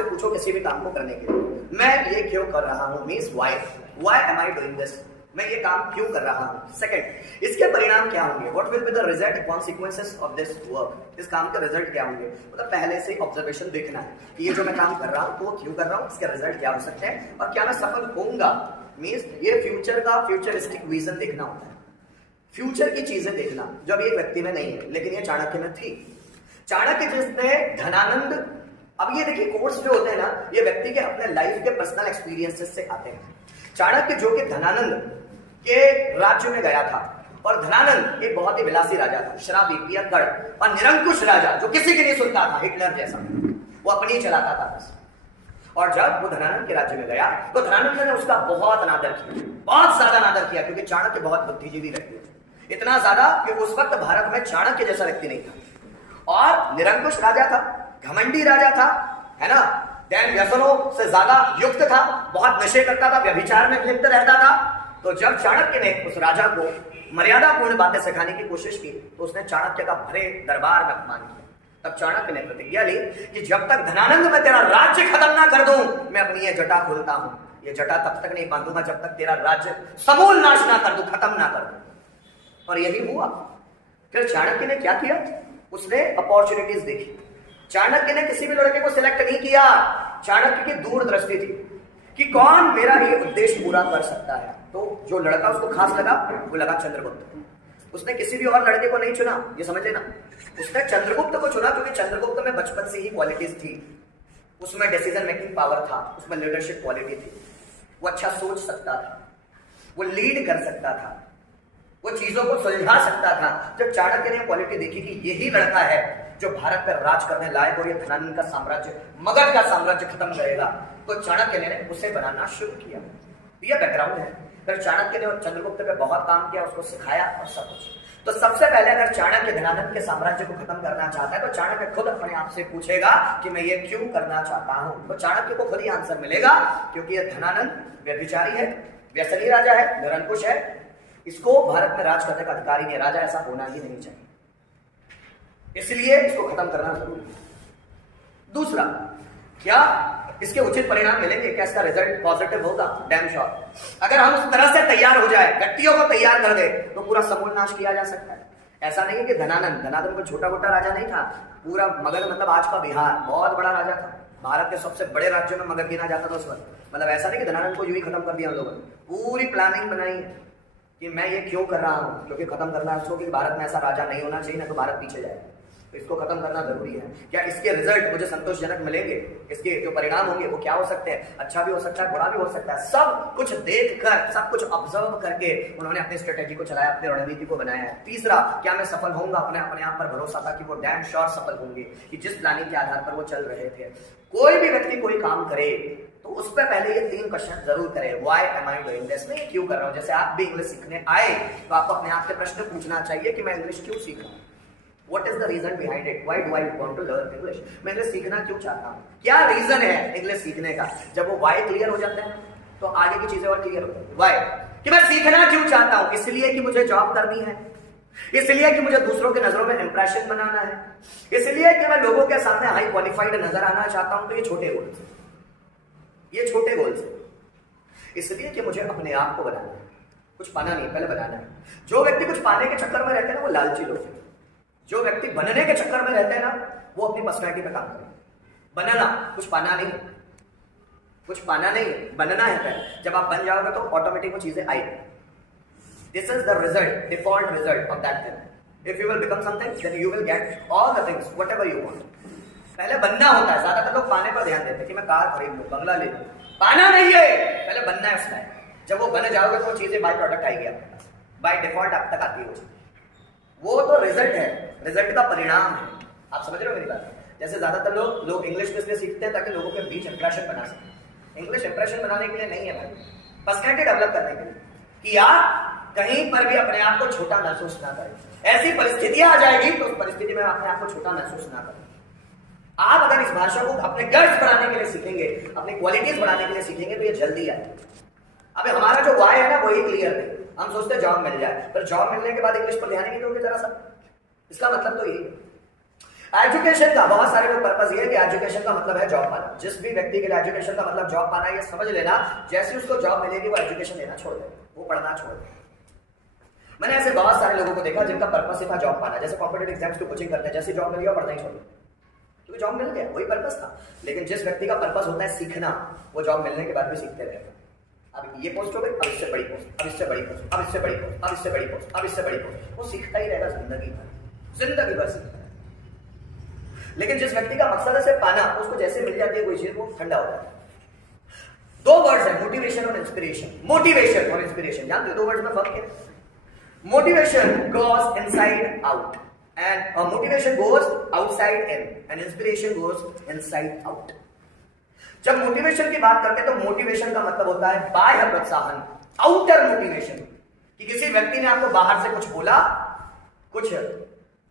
आपसे पूछो किसी भी काम को करने के लिए, मैं ये क्यों कर रहा हूं, means why am I doing this, मैं ये काम क्यों कर रहा हूं। सेकंड, इसके परिणाम क्या होंगे, what will be the result consequences of this work, इस काम के रिजल्ट क्या होंगे। मतलब पहले से ऑब्जर्वेशन देखना है कि ये जो मैं काम कर रहा हूं तो वो क्यों कर रहा हूं, इसके रिजल्ट क्या हो सकते हैं और क्या मैं सफल होऊंगा। मीन्स ये फ्यूचर का फ्यूचरिस्टिक विजन देखना होता है, फ्यूचर की चीजें देखना जो अभी एक व्यक्ति में नहीं है लेकिन ये चाणक्य में थी। चाणक्य जिसने धनानंद, अब ये देखिए कोर्स जो होते हैं ना ये व्यक्ति के अपने लाइफ के पर्सनल एक्सपीरियंसेस से आते हैं। चाणक्य जो कि धनानंद के राज्य में गया था और धनानंद एक बहुत ही विलासी राजा था, शराबी पियक्कड़ और निरंकुश राजा जो किसी की नहीं सुनता था, हिटलर जैसा, वो अपनी ही चलाता था बस। और जब वो धनानंद के राज्य में गया तो धनानंद ने उसका बहुत अनादर किया, बहुत ज्यादा अनादर किया, क्योंकि चाणक्य बहुत बुद्धिजीवी व्यक्ति थे, इतना ज्यादा कि उस वक्त भारत में चाणक्य जैसा व्यक्ति नहीं था। और निरंकुश राजा था, घमंडी राजा था, है ना, दैन व्यसनों से ज्यादा युक्त था, बहुत नशे करता था, व्यभिचार में लिप्त रहता था। तो जब चाणक्य ने उस राजा को मर्यादापूर्ण बातें सिखाने की कोशिश की तो उसने चाणक्य का भरे दरबार में अपमान किया। तब चाणक्य ने प्रतिज्ञा ली कि जब तक धनानंद मैं तेरा राज्य खत्म ना कर दूं, मैं अपनी ये जटा खोलता हूं, ये जटा तब तक नहीं बांधूंगा जब तक तेरा राज्य समूल नाश ना कर दूं, खत्म ना कर दूं। और यही हुआ। फिर चाणक्य ने क्या किया, उसने अपॉर्चुनिटीज देखी। चाणक्य ने किसी भी लड़के को सिलेक्ट नहीं किया, चाणक्य की दूरदृष्टि थी कि कौन मेरा ये उद्देश्य पूरा कर सकता है। तो जो लड़का उसको खास लगा वो लगा चंद्रगुप्त। उसने किसी भी और लड़के को नहीं चुना, ये समझ लेना, उसने चंद्रगुप्त को चुना क्योंकि चंद्रगुप्त में बचपन से ही क्वालिटीज थी, उसमें डिसीजन मेकिंग पावर था, उसमें लीडरशिप क्वालिटी थी, वो अच्छा सोच सकता था, वो लीड कर सकता था, वो चीजों को सुलझा सकता था। जब चाणक्य ने क्वालिटी देखी कि यही लड़का है जो भारत पर राज करने लायक और ये धनानंद का साम्राज्य, मगध का साम्राज्य खत्म करेगा, तो चाणक्य ने उसे बनाना शुरू किया। ये बैकग्राउंड है। फिर चाणक्य ने चंद्रगुप्त पे बहुत काम किया, उसको सिखाया और सब कुछ। तो सबसे पहले अगर चाणक्य धनानंद के साम्राज्य को खत्म करना चाहता है तो चाणक्य खुद अपने आप से पूछेगा कि मैं ये क्यों करना चाहता हूं। तो चाणक्य को खुद ही आंसर मिलेगा, क्योंकि ये धनानंद व्यभिचारी है, व्यसनी राजा है, निरंकुश है, इसको भारत में राज करने का अधिकार ही नहीं, राजा ऐसा होना ही नहीं चाहिए, इसलिए इसको खत्म करना जरूरी है। दूसरा, क्या इसके उचित परिणाम मिलेंगे, क्या इसका रिजल्ट पॉजिटिव होगा, डैम श्योर। अगर हम उस तरह से तैयार हो जाए, व्यक्तियों को तैयार कर दे तो पूरा समूल नाश किया जा सकता है। ऐसा नहीं है कि धनानंद कोई छोटा मोटा राजा नहीं था, पूरा मगध मतलब आज का बिहार बहुत बड़ा राजा था, भारत के सबसे बड़े राज्यों में मगध गिना जाता था उस वक्त। मतलब ऐसा नहीं कि धनानंद को यूं ही खत्म कर दिया हम लोगों ने, पूरी प्लानिंग बनाई है कि मैं ये क्यों कर रहा हूं, क्योंकि खत्म करना है उसको, कि भारत में ऐसा राजा नहीं होना चाहिए, ना तो भारत पीछे जाए, तो इसको खत्म करना जरूरी है। क्या इसके रिजल्ट मुझे संतोषजनक मिलेंगे, इसके जो परिणाम होंगे वो क्या हो सकते हैं, अच्छा भी हो सकता है, बुरा भी हो सकता है, सब कुछ देखकर, सब कुछ ऑब्जर्व करके उन्होंने अपनी स्ट्रेटेजी को चलाया, अपनी रणनीति को बनाया है। तीसरा, क्या मैं सफल होऊंगा, अपने आप पर भरोसा था कि वो डैम श्योर सफल होंगे, कि जिस प्लानिंग के आधार पर वो चल रहे थे। कोई भी व्यक्ति कोई काम करे तो उस पर पहले ये 3 क्वेश्चन जरूर करें, why am I doing this, मैं ये क्यों कर रहा हूं। जैसे आप भी इंग्लिश सीखने आए तो आपको अपने आप से प्रश्न पूछना चाहिए कि मैं इंग्लिश क्यों सीख रहा हूं, What is the reason behind it? Why do I want to learn English? मैं इंग्लिश सीखना क्यों चाहता हूँ, क्या रीजन है इंग्लिश सीखने का। जब वो why क्लियर हो जाता है तो आगे की चीजें और क्लियर होती है। Why? कि मैं सीखना क्यों चाहता हूँ, इसलिए कि मुझे जॉब करनी है, इसलिए कि मुझे दूसरों की नजरों में इंप्रेशन बनाना है, इसलिए कि मैं लोगों के सामने हाई क्वालिफाइड नजर आना चाहता हूं। तो ये छोटे गोल्स है, ये छोटे गोल्स है, इसलिए कि मुझे अपने आप को बनाना है, कुछ पाना नहीं, पहले बनाना है। जो व्यक्ति कुछ पाने के चक्कर में रहते हैं ना वो लालची लोग हैं, जो व्यक्ति बनने के चक्कर में रहते हैं ना वो अपनी पर्सनैलिटी पे काम करें। बनना, कुछ पाना नहीं, कुछ पाना नहीं, बनना है पहले। जब आप बन जाओगे तो ऑटोमेटिक वो चीजें आएगी। This is the result, default result of that thing. If you will become something then you will get all the things whatever you want. पहले बनना होता है, ज्यादातर लोग पाने पर ध्यान देते हैं कि मैं कार खरीद लूं, बंगला ले लूं। पाना नहीं है, पहले बनना है उसमें। जब वो बन जाओगे तो वो चीजें बाय प्रोडक्ट आएगी आपके पास, बाय डिफॉल्ट आप तक आती है वो तो रिजल्ट है, रिजल्ट का परिणाम है। आप समझ रहे हो मेरी बात। जैसे ज्यादातर लोग इंग्लिश इसलिए सीखते हैं ताकि लोगों के बीच इंप्रेशन बना सके। इंग्लिश इंप्रेशन बनाने के लिए नहीं है भाई, पर्सनैलिटी डेवलप करने के लिए, कि आप कहीं पर भी अपने आप को छोटा महसूस ना करें। ऐसी परिस्थितियां आ जाएगी तो उस परिस्थिति में अपने आप को छोटा महसूस ना करें। आप अगर इस भाषा को अपने गट्स बढ़ाने के लिए सीखेंगे, अपनी क्वालिटीज बढ़ाने के लिए सीखेंगे तो ये जल्दी आएगी। अबे हमारा जो वाई है ना वही क्लियर नहीं, हम सोचते जॉब मिल जाए, पर जॉब मिलने के बाद इंग्लिश पर ध्यान ही नहीं दोगे जरा सा। इसका मतलब तो यही। एजुकेशन का बहुत सारे लोग पर्पस ये है कि एजुकेशन का मतलब है जॉब पाना। जिस भी व्यक्ति के लिए एजुकेशन का मतलब जॉब पाना है, ये समझ लेना जैसे उसको जॉब मिलेगी वो एजुकेशन लेना छोड़ देगा, वो पढ़ना छोड़ देगा। मैंने ऐसे बहुत सारे लोगों को देखा जिनका पर्पस ही था जॉब पाना। जैसे कॉम्पिटेटिव एग्जाम्स की कोचिंग करते हैं, जैसे जॉब मिल गया पढ़ना ही छोड़ दिया, क्योंकि जॉब मिल गया, वही पर्पस था। लेकिन जिस व्यक्ति का पर्पस होता है सीखना, वो जॉब मिलने के बाद भी सीखते रहेगा। अब ये पोस्ट हो गई, अब इससे बड़ी पोस्ट, अब इससे बड़ी पोस्ट, अब इससे बड़ी पोस्ट, अब इससे बड़ी पोस्ट, अब इससे बड़ी पोस्ट, वो सीखता ही रहेगा जिंदगी भर, जिंदगी भर सीखता है। लेकिन जिस व्यक्ति का मकसद है सिर्फ पाना, उसको जैसे मिल जाती है कोई चीज, वो ठंडा हो जाता है। दो वर्ड्स है, मोटिवेशन और इंस्पिरेशन। मोटिवेशन और इंस्पिरेशन, जानते हो दो वर्ड्स में फर्क है? Motivation goes inside out and motivation goes outside in and inspiration goes inside out। जब मोटिवेशन की बात करते हैं तो मोटिवेशन का मतलब होता है बाह्य प्रोत्साहन, आउटर मोटिवेशन, कि किसी व्यक्ति ने आपको बाहर से कुछ बोला, कुछ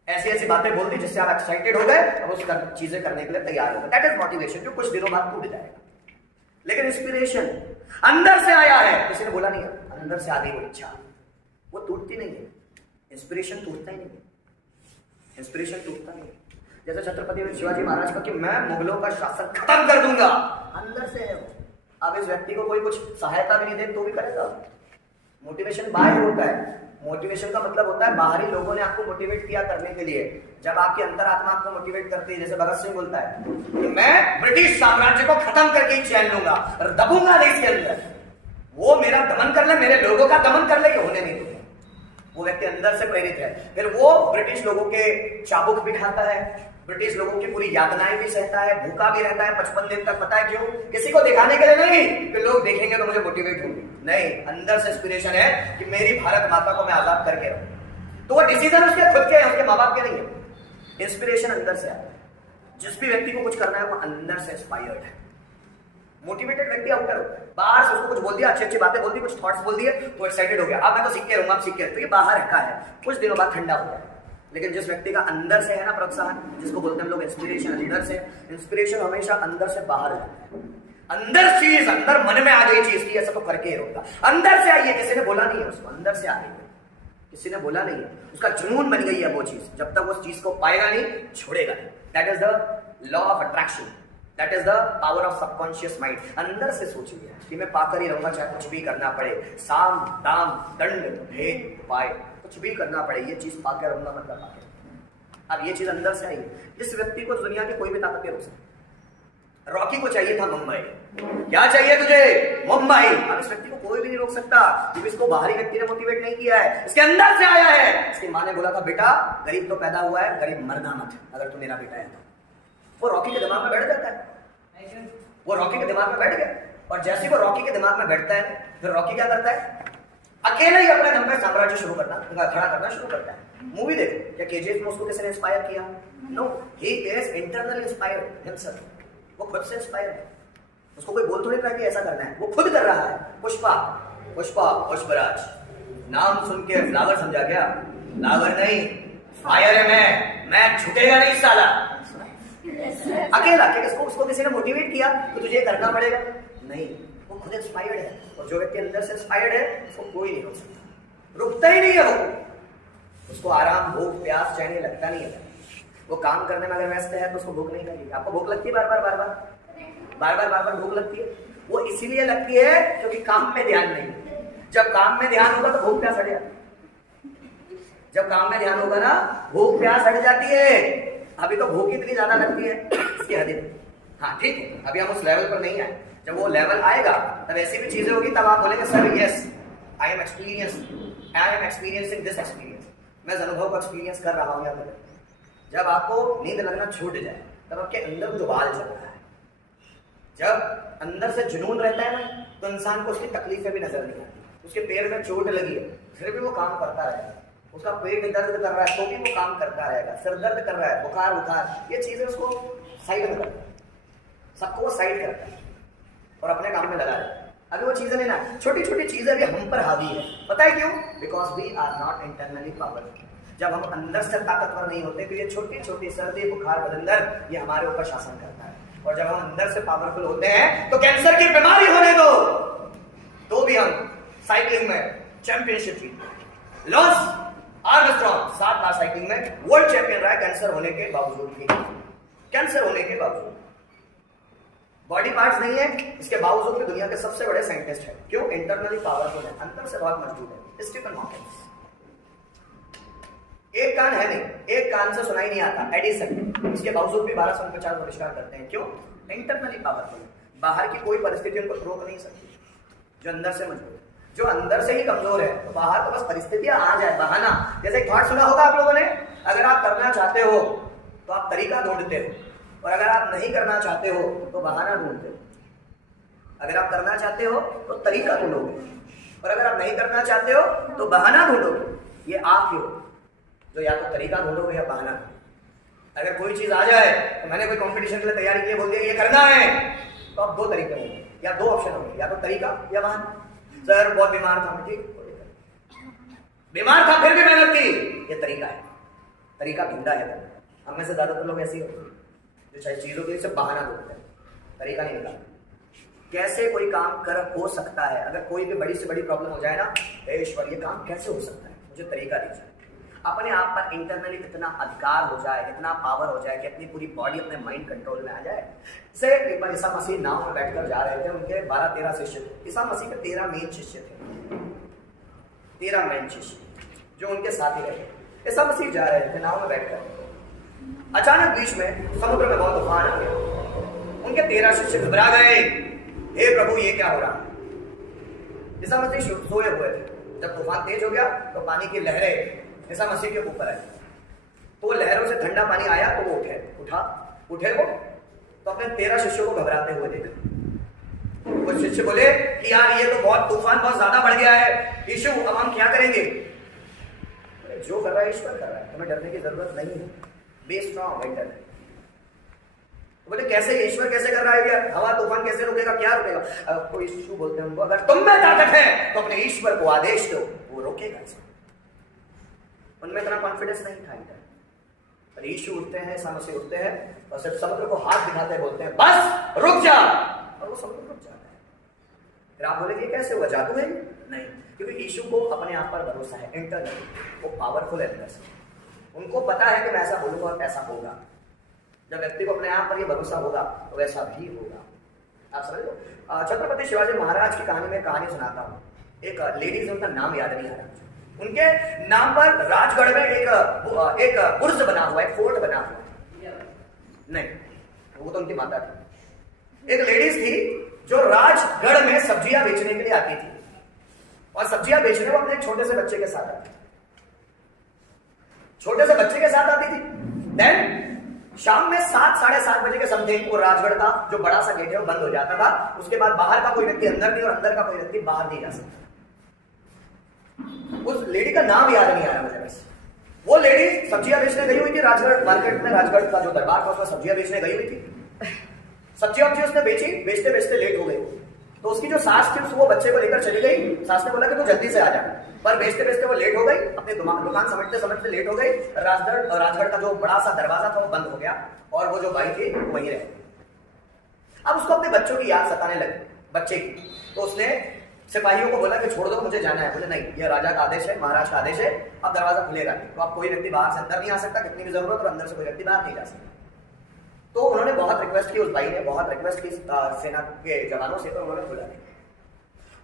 ऐसी ऐसी बातें बोल दी जिससे आप एक्साइटेड हो गए, अब उस चीजें करने के लिए तैयार हो गए। दैट इज मोटिवेशन, जो कुछ दिनों बाद टूट जाएगा। लेकिन इंस्पिरेशन अंदर से आया है, किसी ने बोला नहीं है, अंदर से आ गई वो इच्छा, वो टूटती नहीं है। इंस्पिरेशन टूटता ही नहीं है, इंस्पिरेशन टूटता नहीं है। जैसे छत्रपति शिवाजी महाराज का कि मैं मुगलों का शासन खत्म कर दूंगा, अंदर से है वो। अब इस व्यक्ति को कोई कुछ सहायता भी नहीं दे तो भी करेगा। मोटिवेशन बाहर होता है, मोटिवेशन का मतलब होता है बाहरी लोगों ने आपको मोटिवेट किया करने के लिए। जब आपकी अंतरात्मा आपको मोटिवेट करती है, जैसे भगत सिंह बोलता है कि मैं ब्रिटिश साम्राज्य को खत्म करके ही चैन लूंगा और दबूंगा नहीं इसके अंदर, वो मेरा दमन कर ले, मेरे लोगों का दमन कर ले, ये होने नहीं दूंगा। वो व्यक्ति अंदर से प्रेरित है। फिर वो ब्रिटिश लोगों के चाबुक भी खाता है, ब्रिटिश लोगों की पूरी यातनाएं भी सहता है, भूखा भी रहता है 55 दिन तक। पता है क्यों? किसी को दिखाने के लिए नहीं कि लोग देखेंगे तो मुझे मोटिवेट होंगे, नहीं, अंदर से इंस्पिरेशन है कि मेरी भारत माता को मैं आजाद करके रहूं। तो वो डिसीजन उसके खुद के है, उसके माँ बाप के नहीं है। इंस्पिरेशन अंदर से आता है। जिस भी व्यक्ति को कुछ करना है वो अंदर से इंस्पायर्ड है। मोटिवेटेड व्यक्ति आउटर होता है, बाहर से उसको कुछ बोल दिया, अच्छी अच्छी बातें बोल दी, कुछ थॉट्स बोल दिए तो एक्साइटेड हो गया, अब मैं तो सीख के रहूंगा, अब सीख के, तो ये बाहर रखा है, कुछ दिनों बाद ठंडा हो जाए। लेकिन जिस व्यक्ति का अंदर से है ना प्रोत्साहन, जिसको बोलते हैं हम लोग इंस्पिरेशन, अंदर से, इंस्पिरेशन हमेशा अंदर से बाहर जाता है। अंदर चीज, अंदर मन में आ गई चीज की, ऐसा तो करके ही रहूंगा, अंदर से आई है, किसी ने बोला नहीं है उसको, अंदर से आ गई है, किसी ने बोला नहीं है, उसका जुनून बन गई है वो चीज। जब तक उस चीज को पाएगा नहीं, छोड़ेगा नहीं। That is the law of attraction, that is the power of subconscious mind. अंदर से सोचिए कि मैं पाकर ही रहूंगा, चाहे कुछ भी करना पड़े, साम दाम दंड भेद उपाय, कुछ भी करना पड़े, ये चीज पाकर रहूंगा, मतलब पाकर। अब ये चीज अंदर से आई, इस व्यक्ति को दुनिया की कोई भी ताकत नहीं रोक सकती। रॉकी को चाहिए था मुंबई, क्या चाहिए तुझे? मुंबई। अब इस व्यक्ति को कोई भी नहीं रोक सकता, क्योंकि इसको बाहरी व्यक्ति ने मोटिवेट नहीं किया है, इसके अंदर से आया है। इसकी माँ ने बोला था बेटा गरीब तो पैदा हुआ है, गरीब मरना मत, अगर तू मेरा बेटा है तो। वो रॉकी के दिमाग में बैठ जाता है, वो रॉकी के दिमाग में बैठ गया। और जैसे वो रॉकी के दिमाग में बैठता है, फिर रॉकी क्या करता है? अकेले ही अपने दम पे साम्राज्य शुरू करना, खड़ा करना शुरू करता है। मूवी देखो, क्या केजीएफ में उसको किसी ने इंस्पायर किया? No, he is internally inspired himself, वो खुद से इंस्पायर है। उसको कोई बोल थोड़ी रहा कि ऐसा करना है, वो खुद कर रहा है। पुष्पा, पुष्पा पुष्पराज, नाम सुन के फ्लावर समझा गया? फ्लावर नहीं, फायर है। मैं झुकेगा नहीं साला, अकेला। क्या इसको उसको किसी ने मोटिवेट किया तो तुझे करना पड़ेगा? नहीं, वो खुद इंस्पायर्ड है। और जो व्यक्ति अंदर से इंस्पायर्ड है, उसको कोई नहीं रोक सकता, रुकता ही नहीं है वो। उसको आराम, भूख, प्यास, चैन लगता नहीं है। वो काम करने में अगर व्यस्त है तो उसको भूख नहीं लगेगी। आपको भूख लगती है बार बार भूख लगती है? वो इसीलिए लगती है क्योंकि काम में ध्यान नहीं है। जब काम में ध्यान होगा तो भूख प्यास हट जाती, जब काम में ध्यान होगा ना, भूख प्यास हट जाती है। अभी तो भूख इतनी ज्यादा लगती है इसकी हद नहीं। हाँ ठीक है, अभी हम उस लेवल पर नहीं आए। जब वो लेवल आएगा तब ऐसी भी चीजें होगी, तब आप बोलेंगे sir yes I am experiencing this experience, मैं इस अनुभव को एक्सपीरियंस कर रहा हूँ। या जब आपको नींद लगना छूट जाए, तब आपके अंदर जो बाल चल रहा है, जब अंदर से जुनून रहता है ना, तो इंसान को उसकी तकलीफें भी नजर नहीं आती। उसके पैर में चोट लगी है, फिर भी वो काम करता रहेगा। उसका पेट दर्द कर रहा है तो भी वो काम करता रहेगा। सिर दर्द कर रहा है, बुखार, ये चीजें उसको साइड में करता है, सबको वो साइड करता है और अपने काम में लगा रहता है। अभी वो चीजें लेना, छोटी छोटी चीजें भी हम पर हावी है। पता है क्यों? Because we are not internally powerful. जब हम अंदर से ताकतवर नहीं होते तो ये छोटी छोटी सर्दी, बुखार, बदंदर, ये हमारे ऊपर शासन करता है। और जब हम अंदर से पावरफुल होते हैं तो कैंसर की बीमारी होने दो तो भी हम साइकिलिंग में चैंपियनशिप जीतते हैं। लॉस आर्मस्ट्रॉन्ग 7 बार साइकिलिंग में वर्ल्ड चैंपियन रहा है, कैंसर होने के बावजूद भी। कैंसर होने के बावजूद, बॉडी पार्ट्स नहीं है, इसके बावजूद भी दुनिया के सबसे बड़े साइंटिस्ट है। क्यों? इंटरनली पावरफुल है, अंदर से बहुत मजबूत है। स्टीफन हॉकिंस, एक कान है नहीं, एक कान से सुनाई नहीं आता, एडिसन, इसके बावजूद भी 1250 आविष्कार करते हैं। क्यों? इंटरनली पावरफुल है, बाहर की कोई परिस्थिति उनको रोक नहीं सकती। जो अंदर से मजबूत है, जो अंदर से ही कमजोर है, तो बाहर तो बस परिस्थितियां आ जाए, बहाना। जैसे एक थॉट सुना होगा आप लोगों ने, अगर आप करना चाहते हो तो आप तरीका ढूंढते हो, और अगर आप नहीं करना चाहते हो तो बहाना ढूंढते हो। अगर आप करना चाहते हो तो तरीका ढूंढोगे, और अगर आप नहीं करना चाहते हो तो बहाना ढूंढोगे। ये आप ही हो जो या तो तरीका ढूंढोगे या बहाना। अगर कोई चीज आ जाए, तो मैंने कोई कंपटीशन के लिए तैयारी की, बोल दिया ये करना है, तो अब 2 तरीके होंगे या 2 ऑप्शन होंगे, या तो तरीका या बहाना। सर बहुत बीमार था, ठीक, बीमार था फिर भी मेहनत की, ये तरीका है, तरीका ढूंढा है। हम में से ज्यादातर लोग ऐसे होते हैं जो चाहे चीजों के लिए सिर्फ बहाना ढूंढते हैं, तरीका नहीं निकालते। कैसे कोई काम कर हो सकता है? अगर कोई भी बड़ी से बड़ी प्रॉब्लम हो जाए ना, हे ईश्वर ये काम कैसे हो सकता है, मुझे तरीका दीजिए। अपने आप पर इंटरनली इतना अधिकार हो जाए, इतना पावर हो जाए कि अपनी पूरी बॉडी अपने माइंड कंट्रोल में आ जाए। से एक बार ईसा मसीह नाव में बैठकर जा रहे थे, उनके 12-13 शिष्य थे। ईसा मसीह के 13 मेन शिष्य थे, 13 मेन शिष्य जो उनके साथ ही रहे। ईसा मसीह जा रहे थे नाव में बैठकर, अचानक बीच में समुद्र में बहुत तूफान आ गया। उनके 13 शिष्य घबरा गए, हे प्रभु ये क्या हो रहा है। ईसा मसीह सोए हुए थे, जब तूफान तेज हो गया तो पानी की लहरें ईसा मसीह के ऊपर आई, तो वो लहरों से ठंडा पानी आया तो वो उठे वो, तो अपने 13 शिष्यों को घबराते हुए देखा। वो शिष्य बोले कि यार ये तो बहुत तूफान बहुत ज्यादा बढ़ गया है, यीशु अब हम क्या करेंगे? जो कर रहा है ईश्वर कर रहा है, तुम्हें डरने की जरूरत नहीं है, बी स्ट्रॉन्ग। बोले कैसे? ईश्वर कैसे कर रहा है? हवा तूफान कैसे रुकेगा, क्या रुकेगा? कोई यीशु बोलते हैं उनको, अगर तुम में ताकत है तो अपने ईश्वर को आदेश दो, वो रोकेगा इसको। उनमें इतना कॉन्फिडेंस नहीं था इधर, पर यीशु उठते हैं, ईसा मसीह उठते हैं और सिर्फ समुद्र को हाथ दिखाते बोलते हैं बस रुक जा, और वो समुद्र रुक जाता है। फिर आप बोलेंगे कैसे हुआ? जादू है? नहीं, क्योंकि यीशु को अपने आप पर भरोसा है, इंटरनली वो पावरफुल है अंदर से। उनको पता है कि मैं ऐसा बोलूंगा और ऐसा होगा। जब व्यक्ति को अपने आप पर ये भरोसा होगा तो वैसा भी होगा। आप समझ लो। छत्रपति शिवाजी महाराज की कहानी में कहानी सुनाता हूँ। एक लेडीज, उनका नाम याद नहीं आ रहा, उनके नाम पर राजगढ़ में एक बुर्ज बना हुआ है, फोर्ट बना हुआ है। नहीं, वो तो उनकी माता थी। एक लेडीज थी जो राजगढ़ में सब्जियां बेचने के लिए आती थी, और सब्जियां बेचने वो अपने छोटे से बच्चे के साथ आती थी, छोटे से बच्चे के साथ आती थी। देन शाम में 7-7:30 बजे के समथिंग वो राजगढ़ का जो बड़ा सा गेट है वो बंद हो जाता था। उसके बाद बाहर का कोई व्यक्ति अंदर नहीं और अंदर का कोई व्यक्ति बाहर नहीं जा सकता। उस लेडी का नाम याद नहीं आ रहा मुझे। बस वो लेडी सब्जियां बेचने गई हुई थी राजगढ़ मार्केट में, राजगढ़ का जो दरबार था उसमें सब्जियां बेचने गई हुई थी। सब्जियां उसने बेची, बेचते बेचते लेट हो गई, तो उसकी जो सास थी वो बच्चे को लेकर चली गई। सास ने बोला कि तू जल्दी से आ जा, पर बेचते बेचते वो लेट हो गई, अपनी दुकान समझते समझते लेट हो गई। राजगढ़ का जो बड़ा सा दरवाजा था वो बंद हो गया, और वो जो बाई थी वो वहीं रह गई। अब उसको अपने बच्चों की याद सताने लगी, बच्चे की, तो उसने सिपाहियों को बोला कि छोड़ दो, मुझे जाना है। बोले नहीं, यह राजा का आदेश है, महाराज का आदेश है, अब दरवाजा खुलेगा नहीं, तो अब कोई व्यक्ति बाहर से अंदर नहीं आ सकता, कितनी भी जरूरत, और अंदर से कोई व्यक्ति बाहर नहीं जा सकता। तो उन्होंने बहुत रिक्वेस्ट की, उस भाई ने बहुत रिक्वेस्ट की सेना के जवानों से, तो उन्होंने खुला नहीं।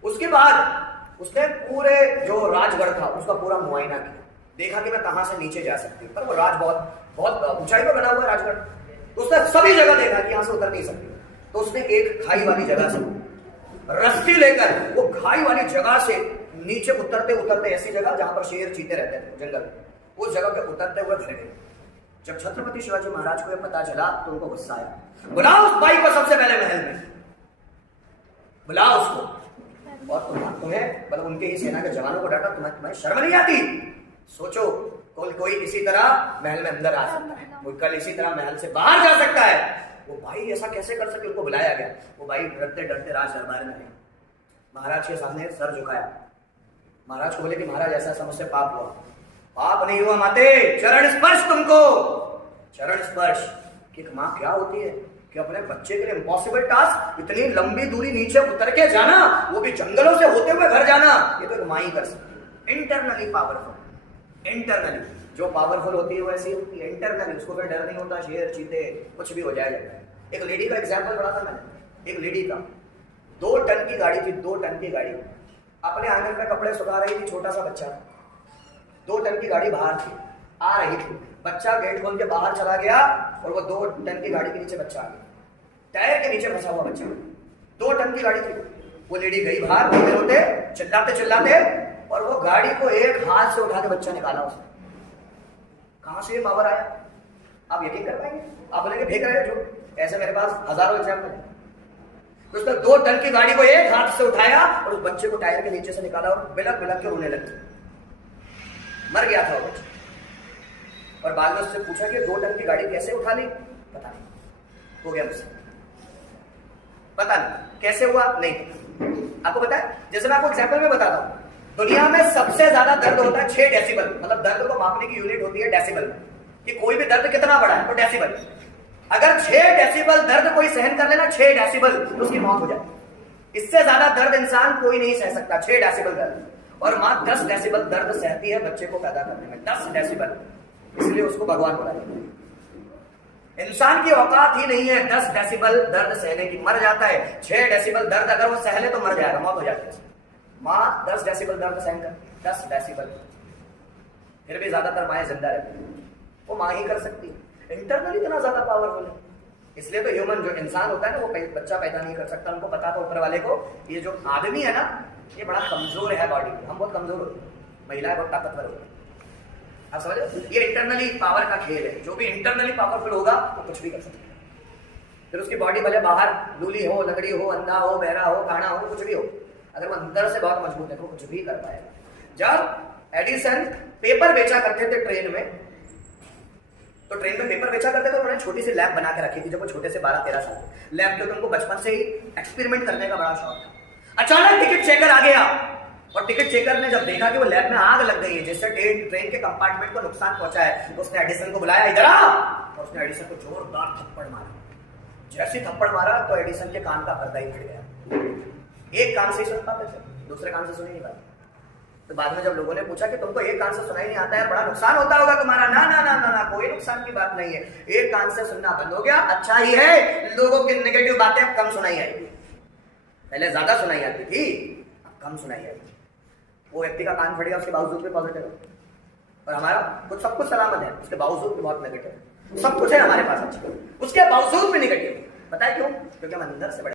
उसके बाद उसने पूरे जो राजगढ़ था उसका पूरा मुआयना किया, देखा कि मैं कहां से नीचे जा सकती हूँ, पर वो राज बहुत ऊंचाई पर बना हुआ है राजगढ़। तो उसने सभी जगह देखा कि यहां से उतर नहीं सकती, तो उसने एक खाई वाली जगह से रस्सी लेकर वो खाई वाली जगह से नीचे उतरते उतरते, ऐसी जगह जहां पर शेर चीते रहते थे जंगल, उस जगह पे उतरते हुए घर गए। जब छत्रपति शिवाजी महाराज को यह पता चला तो उनको गुस्सा आया। बुलाओ उस बाई को सबसे पहले महल में, बुलाओ उसको, और तुम्हें मतलब उनके ही सेना के जवानों को डांटा, तुम्हें शर्म नहीं आती? सोचो कोई इसी तरह महल में अंदर आ सकता है, कोई कल इसी तरह महल से बाहर जा सकता है। वो भाई ऐसा कैसे कर सके? उनको बुलाया गया। वो भाई डरते डरते राज दरबार में आए, महाराज के सामने सर झुकाया। महाराज को बोले कि महाराज ऐसा ऐसा मुझसे पाप हुआ। पाप नहीं हुआ माते, चरण स्पर्श, तुमको चरण स्पर्श कि मां क्या होती है कि अपने बच्चे के लिए इम्पॉसिबल टास्क, इतनी लंबी दूरी नीचे उतर के जाना, वो भी जंगलों से होते हुए घर जाना, ये तो एक मां ही कर सकती है। इंटरनली पावरफुल, इंटरनली जो पावरफुल होती है वो ऐसी होती है, इंटरनली उसको कोई डर नहीं होता, शेर चीते कुछ भी हो जाए जाता है। एक लेडी का एग्जाम्पल पढ़ा था मैंने, एक लेडी का 2 टन की गाड़ी थी, 2 टन की गाड़ी, अपने आंगन में कपड़े सुखा रही थी, छोटा सा बच्चा, 2 टन की गाड़ी बाहर थी, आ रही थी, बच्चा गेट खोल के बाहर चला गया और वो 2 टन की गाड़ी के नीचे बच्चा आ गया, टायर के नीचे फंसा हुआ बच्चा, 2 टन की गाड़ी थी। वो लेडी गई बाहर, रोते रोते चिल्लाते चिल्लाते, और वो गाड़ी को एक हाथ से उठा के बच्चा निकाला उसने। कहां से ये पावर आया? आप यकीन कर पाएंगे? आप बोलेंगे फेंक रहे हो जो, ऐसे मेरे पास हजारों एग्जाम्पल है। तो उसने 2 टन की गाड़ी को एक हाथ से उठाया और उस बच्चे को टायर के नीचे से निकाला और बिलक बिलक के रोने लगे, मर गया था वो बच्चा। और बाद में उससे पूछा कि 2 टन की गाड़ी कैसे उठा ली? पता नहीं, हो गया मुझसे, पता नहीं कैसे हुआ, नहीं पता। आपको पता है, जैसे मैं आपको एग्जाम्पल में बताता हूं, दुनिया में सबसे ज्यादा दर्द होता है 6 डेसिबल, मतलब दर्द को मापने की यूनिट होती है डेसिबल, कि कोई भी दर्द कितना बड़ा है तो डेसिबल। अगर 6 डेसिबल दर्द कोई सहन कर लेना, 6 डेसिबल, तो उसकी मौत हो जाए। इससे ज्यादा दर्द इंसान कोई नहीं सह सकता, 6 डेसिबल दर्द। और मां 10 डेसिबल दर्द सहती है बच्चे को पैदा करने में, 10 डेसिबल, इसलिए उसको भगवान बोला जाता है। इंसान की औकात ही नहीं है 10 डेसिबल दर्द सहने की, मर जाता है। 6 डेसिबल दर्द अगर वो सहले तो मर जाएगा, मौत हो जाती है। मां 10 डेसिबल दर्द सहन कर, 10 डेसिबल, फिर भी ज्यादातर माएं जिंदा रहती हैं, वो मां ही कर सकती है। इंटरनली इतना ज्यादा पावरफुल है, इसलिए तो ह्यूमन जो इंसान होता है ना, वो बच्चा पैदा नहीं कर सकता। उनको पता था ऊपर वाले को, ये जो आदमी है ना, ये बड़ा कमजोर है बॉडी में, हम बहुत कमजोर होते हैं, महिलाएं बहुत ताकतवर होती है। आप समझ रहे? ये इंटरनली पावर का खेल है, जो भी इंटरनली पावरफुल होगा वो कुछ भी कर सकता है। फिर उसकी बॉडी भले बाहर लूली हो, लंगड़ी हो, अंधा हो, बहरा हो, काना हो, कुछ भी हो, अगर वो अंदर से बहुत मजबूत है तो कुछ भी कर पाएगा। जब एडिसन पेपर बेचा करते थे ट्रेन में, तो ट्रेन में पेपर बेचा करते थे, तो उन्होंने छोटी सी लैब बना के रखी थी जब वो छोटे से 12-13 साल के। लैब के उनको बचपन से ही एक्सपेरिमेंट करने का बड़ा शौक था। अचानक टिकट चेकर आ गया, और टिकट चेकर ने जब देखा कि वो लैब में आग लग गई है, जिससे ट्रेन के कंपार्टमेंट को नुकसान पहुंचा है, तो उसने एडिसन को बुलाया, इधर आ, और उसने एडिसन को जोरदार थप्पड़ मारा। जैसे थप्पड़ मारा तो एडिसन के कान का पर्दा ही फट गया। एक कान से ही सुन पाते थे, दूसरे कान से सुन ही नहीं पाते। तो बाद में जब लोगों ने पूछा कि तुमको एक कान से सुनाई नहीं आता है, बड़ा नुकसान होता होगा तुम्हारा, ना ना ना ना ना, कोई नुकसान की बात नहीं है, एक कान से सुनना बंद हो गया, अच्छा ही है। लोगों की नेगेटिव बातें अब कम सुनाई आएगी, पहले ज्यादा सुनाई आती थी, अब कम सुनाई आएगी। वो व्यक्ति का कान फट गया, उसके बावजूद भी पॉजिटिव है, और हमारा कुछ सब कुछ सलामत है, उसके बावजूद भी बहुत नेगेटिव है। सब कुछ है हमारे पास अच्छा, उसके बावजूद भी नेगेटिव। पता है क्यों? क्योंकि हम अंदर से बड़े